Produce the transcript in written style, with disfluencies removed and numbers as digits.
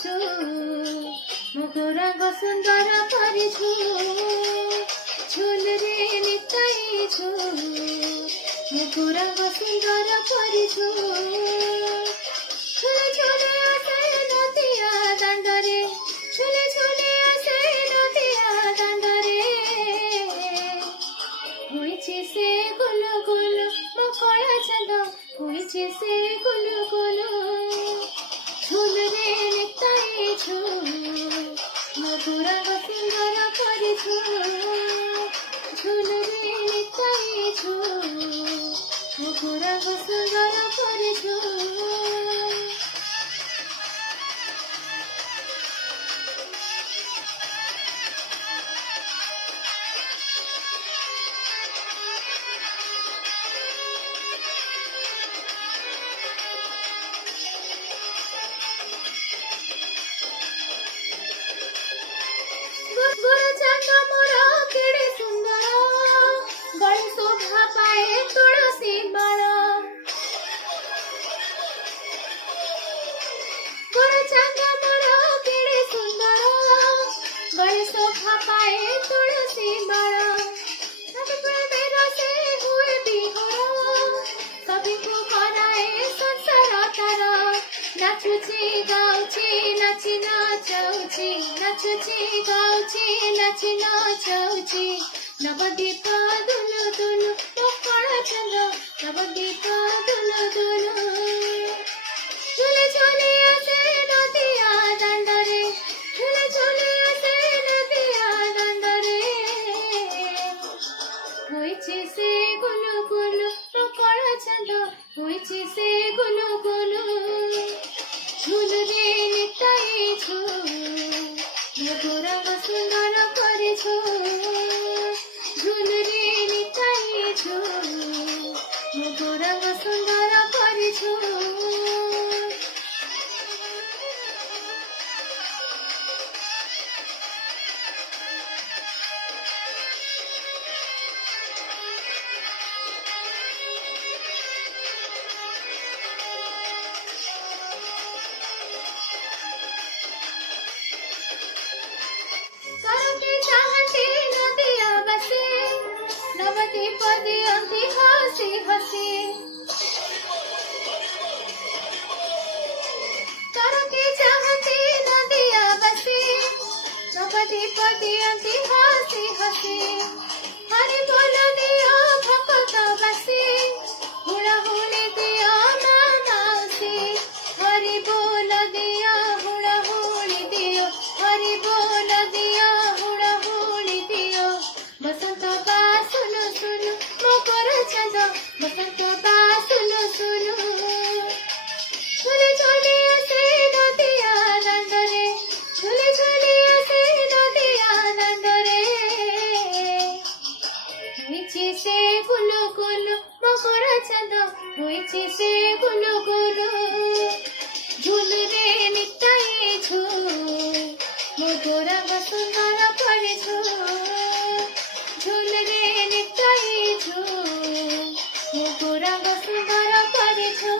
କରିଛୁ ମୁଗୁରାଙ୍ଗ ସୁନ୍ଦର କରିଛୁ ଝୁଲରେ ନିତାଇ ଝୁଲ ମୁଗୁରାଙ୍ଗ ସୁନ୍ଦର କରିଛୁ ଝୁଲେ ଝୁଲେ ଆସେ ନଦିଆ ଦାଣ୍ଡରେ ଝୁଲେ ଝୁଲେ ଆସେ ନଦିଆ ଦାଣ୍ଡରେ ହୋଇଛି ସେ ଗୁଲୁ ଗୁଲୁ ମୋ କଳା ଚାନ୍ଦ ହୋଇଛି ସେ ଗୁଲୁ ଗୁଲୁ ଝୁଲରେ ନିତାଇ ଝୁଲ ମୁଗୁରାଙ୍ଗ ସୁନ୍ଦର କରିଛୁ ଝୁଲରେ ନିତାଇ ଝୁଲ ମୁଗୁରାଙ୍ଗ ସୁନ୍ଦର କରିଛୁ ଗୋରା ଚାନ୍ଦ ମୋର କେଡ଼େ ସୁନ୍ଦର ଗଳି ଶୋଭା ପାଏ ତୁଳସୀ ମାଳ ଗୋରା ଚାନ୍ଦ ମୋର କେଡ଼େ ସୁନ୍ଦର ଗଳି ଶୋଭା ପାଏ ତୁଳସୀ ମାଳ ପ୍ରେମେର ସେ ହୁଏ ବିହର ସଭିଙ୍କୁ କରାଏ ସଂସାର ତାର ନାଚୁଛି ଗାଉଛି ନାଚି ନାଚାଉଛି ନାଚୁଛି ଗାଉଛି ନାଚି ନାଚାଉଛି ନବଦୀପ ଦୁଲୁ ଦୁଲୁ ମୋ କଳା ଚାନ୍ଦ ନବଦୀପ ଦୁଲୁ ଦୁଲୁ ଝୁଲେ ଝୁଲେ ଆସେ ନଦିଆ ଦାଣ୍ଡରେ ଝୁଲେ ଝୁଲେ ଆସେ ନଦିଆ ଦାଣ୍ଡରେ ହୋଇଛି ସେ ଗୁଲୁ ଗୁଲୁ ମୋ କଳା ଚାନ୍ଦ ହୋଇଛି ସେ ଗୁଲୁ ଗୁଲୁ ଝୁଲରେ ନିତାଇ ଝୁଲ ମୁଗୁରାଙ୍ଗ ସୁନ୍ଦର କରିଛୁ ଝୁଲରେ ନିତାଇ ଝୁଲ ମୁଗୁରାଙ୍ଗ ସୁନ୍ଦର କରିଛୁ करके चाहती नदिया बसे नवदीप दियंती हसी हसी करके चाहती नदिया बसे नवदीप दियंती हसी हसी हरि बोल दियो भक्त बसी हुड़ा हुड़ी दियो मासी हरि बोल दियो हुड़ा हुड़ी दियो हरि बोल दियो हुड़ा हुड़ी दियो बसंत बा सुनु सुनु ମୋ ଗୋରା ଚାନ୍ଦ ବସନ୍ତ ବା ସୁନୁ ସୁନୁ ଝୁଲେ ଝୁଲେ ଆସେ ନଦିଆ ଦାଣ୍ଡରେ ଝୁଲେ ଝୁଲେ ଆସେ ନଦିଆ ଦାଣ୍ଡରେ ହୋଇଛି ସେ ଗୁଲୁ ଗୁଲୁ ମୋ ଗୋରା ଚାନ୍ଦ ହୋଇଛି ସେ ଗୁଲୁ ଗୁଲୁ ଝୁଲରେ ନିତାଇ ଝୁଲ ମୁଗୁରାଙ୍ଗ ସୁନ୍ଦର କରିଛୁ ଝୁଲରେ ନିତାଇ ଝୁଲ ମୁଗୁରାଙ୍ଗ ସୁନ୍ଦର କରିଛୁ